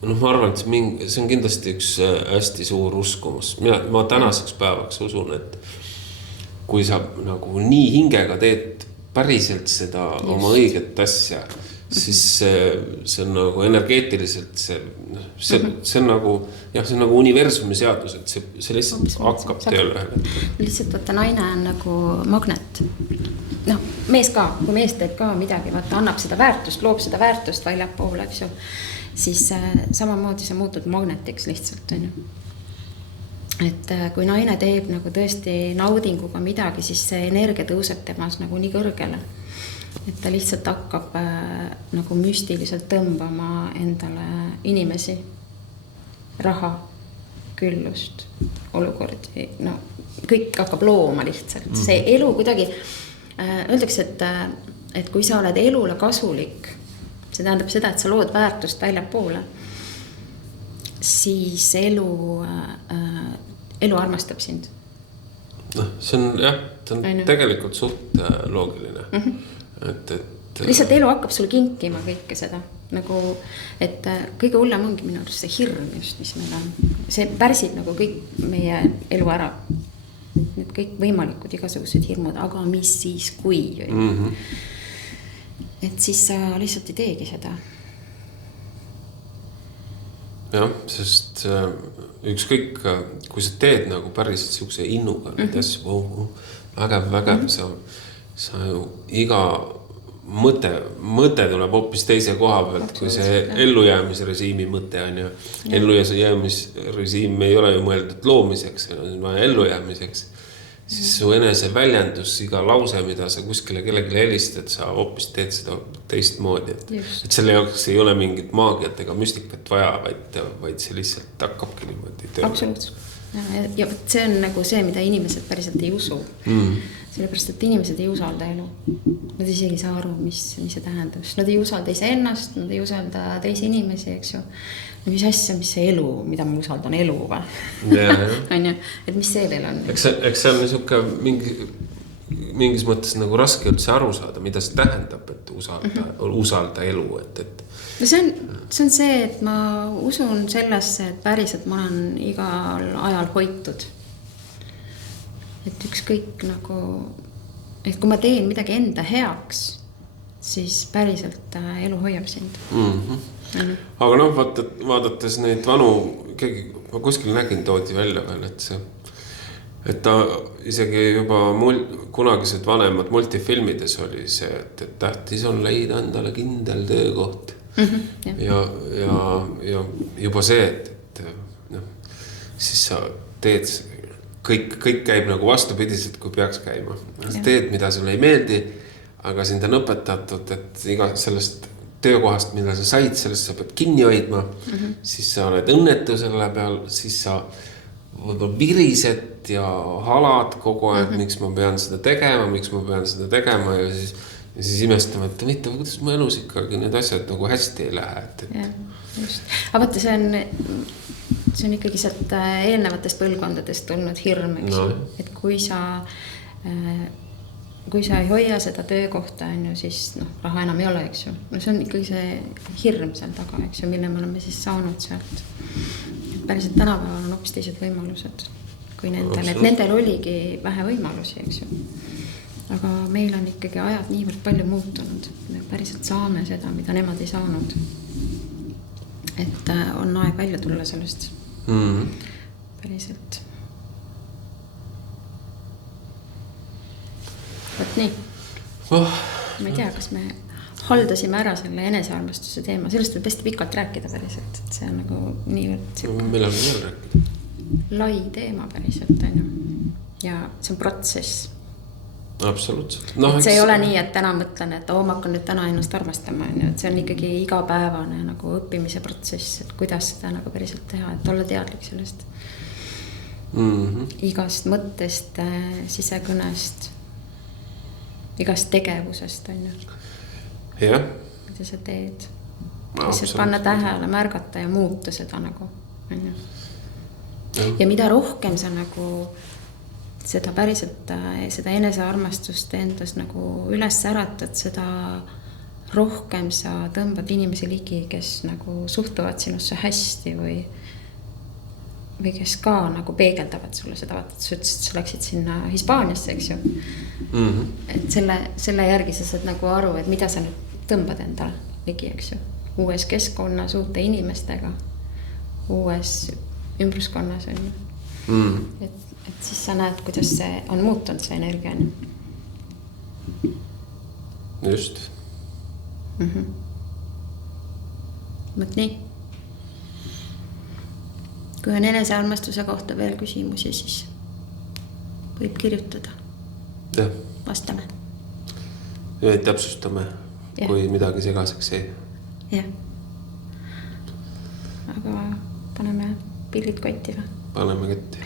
ma arvan, et see on kindlasti üks hästi suur uskumus. Ma tänaseks päevaks usun, et kui sa nagu nii hingega teed päriselt seda oma õiget asja, siis see on nagu energeetiliselt see on nagu universumi seadus, et see lihtsalt hakkab tööle. Lihtsalt vaata, naine on nagu magnet. Mees ka, kui mees teeb ka midagi, vaata, annab seda väärtust, loob seda väärtust väljapoole, eks ju, siis samamoodi sa muutud magnetiks lihtsalt, on ju. Et kui naine teeb nagu tõesti naudinguga midagi, siis see energia tõuseb temas nagu nii kõrgele. Et ta lihtsalt hakkab nagu müstiliselt tõmbama endale inimesi, raha, küllust, olukordi. Kõik hakkab looma lihtsalt. See elu kuidagi, öeldakse, et kui sa oled elule kasulik, see tähendab seda, et sa lood väärtust väljapoole, siis elu armastab sind. Noh, see on jah, see on Ainu. tegelikult suht loogiline. Et Lihtsalt elu hakkab sulle kinkima kõike seda. Nagu, et kõige hullem ongi minu arust see hirm just, mis meil on. See pärsib nagu kõik meie elu ära. Need kõik võimalikud igasugused hirmud, aga mis siis kui? Et siis sa lihtsalt ei teegi seda. jah, sest ükskõik, kui sa teed nagu päriselt siukse innuga neid asju, vägev, sa ju iga mõte tuleb hoopis teise koha pealt, kui see ellujäämisrežiimi mõte on ja ellujäämisrežiim ei ole ju mõeldud loomiseks, see on vaja ellujäämiseks. Siis su enese väljendus, iga lause, mida sa kuskile kellelegi helistad, sa hoopis teed seda teist moodi. Et selle jaoks ei ole mingit maagiat ega müstikat vaja, vaid see lihtsalt hakkabki niimoodi tööle. Absoluutselt. Ja see on nagu see, mida inimesed päriselt ei usu. Sellepärast, et inimesed ei usalda elu. Nad isegi ei saa aru, mis see tähendab. Nad ei usalda ise ennast, nad ei usalda teisi inimesi, eks ju. Mis asja, mis see elu, mida ma usaldan elu või? Et mis see veel on? Eks see on niisugune mingis mõttes nagu raske üldse aru saada, mida see tähendab, et usalda elu. No see on see, et ma usun sellesse, et päriselt ma olen igal ajal hoitud. Et ükskõik nagu, et kui ma teen midagi enda heaks, siis päriselt elu hoiab sind. Aga noh, vaadates neid vanu, ma kuskil nägin toodi välja veel, et ta isegi juba kunagised vanemad multifilmides oli see, et tähtis on leida endale kindel töökoht. Ja juba see, et siis sa teed, kõik käib nagu vastupidiselt, kui peaks käima. Sa teed, mida sulle ei meeldi, aga sind on õpetatud, et iga sellest töökohast, mida sa said, sellest sa pead kinni hoidma, siis sa oled õnnetu selle peal, siis sa võib-olla virised ja halad kogu aeg, miks ma pean seda tegema ja siis imestama, et mitte, kuidas mu elus ikkagi need asjad nagu hästi ei lähe. Ja, just. Aga vaata, see on ikkagi sealt eelnevatest põlvkondadest tulnud hirm, eks ju, et kui sa ei hoia seda töökohta, siis raha enam ei ole, eks ju. No see on ikkagi see hirm seal taga, eks ju, mille me oleme siis saanud sealt. Päriselt tänapäeval on hoopis teised võimalused kui nendel, et nendel oligi vähe võimalusi, eks ju. Aga meil on ikkagi ajad niivõrd palju muutunud. Me päriselt saame seda, mida nemad ei saanud. Et on aeg välja tulla sellest. Päriselt. Võt nii. Ma ei tea, kas me haldasime ära selle enesearmastuse teema. Sellest võib hästi pikalt rääkida päriselt. Et see on nagu niivõrd millal me veel rääkida? Lai teema päriselt, on ju. Ja see on protsess. Absoluutselt. Et see ei ole nii, et täna mõtlen, et ma hakkan nüüd täna ennast armastama. Et see on ikkagi igapäevane nagu õppimise protsess, et kuidas seda nagu päriselt teha, et olla teadlik sellest. Igast mõttest, sisekõnest, igast tegevusest, on ju. Jah. Mida sa teed. Lihtsalt panna tähele, märgata ja muuta seda nagu, on ju. Ja mida rohkem sa nagu seda päriselt, seda enesearmastust endas nagu üles äratad, seda rohkem sa tõmbad inimesi ligi, kes nagu suhtuvad sinusse hästi või kes ka nagu peegeldavad sulle seda, vaata, sa ütlesid, sa läksid sinna Hispaaniasse, eks ju. Et selle järgi sa saad nagu aru, et mida sa nüüd tõmbad endale ligi, eks ju. Uues keskkonnas, uute inimestega, uues ümbruskonnas on ju. Et siis sa näed, kuidas see on muutunud, see energia on. Just. Mõt nii. Kui on enesearmastuse kohta veel küsimusi, siis võib kirjutada. Ja. Vastame. Ja täpsustame, kui midagi segaseks ei. Jah. Aga paneme pillid kotti või? Paneme kotti.